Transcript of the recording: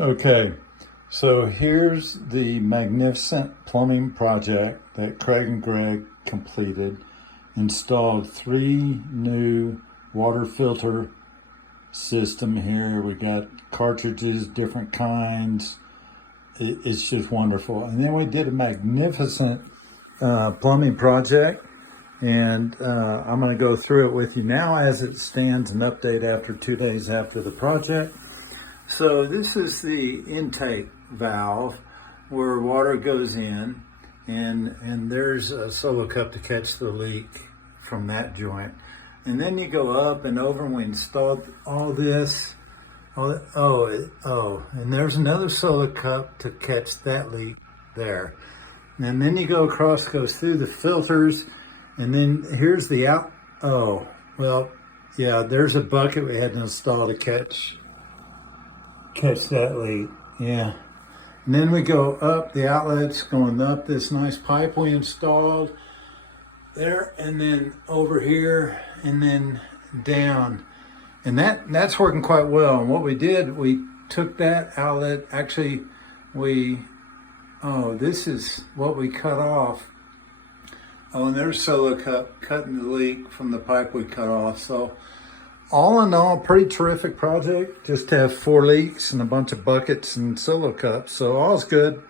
Okay, so here's the magnificent plumbing project that Craig and Greg completed. Installed 3 new water filter system here. We got cartridges, different kinds. It's just wonderful. And then we did a magnificent plumbing project, and I'm going to go through it with you now as it stands, an update after 2 days after the project. So this is the intake valve where water goes in, and there's a solo cup to catch the leak from that joint. And then you go up and over, and we installed all this. And there's another solo cup to catch that leak there. And then you go across, goes through the filters, and then here's the out. Oh, well, yeah, there's a bucket we had to install to catch that leak. Yeah. And then we go up, the outlet's going up this nice pipe we installed there, and then over here, and then down. And that's working quite well. And what we did, we took that outlet, actually this is what we cut off. Oh, and there's solo cup cutting the leak from the pipe we cut off. So all in all, pretty terrific project, just to have 4 leaks and a bunch of buckets and solo cups. So all's good.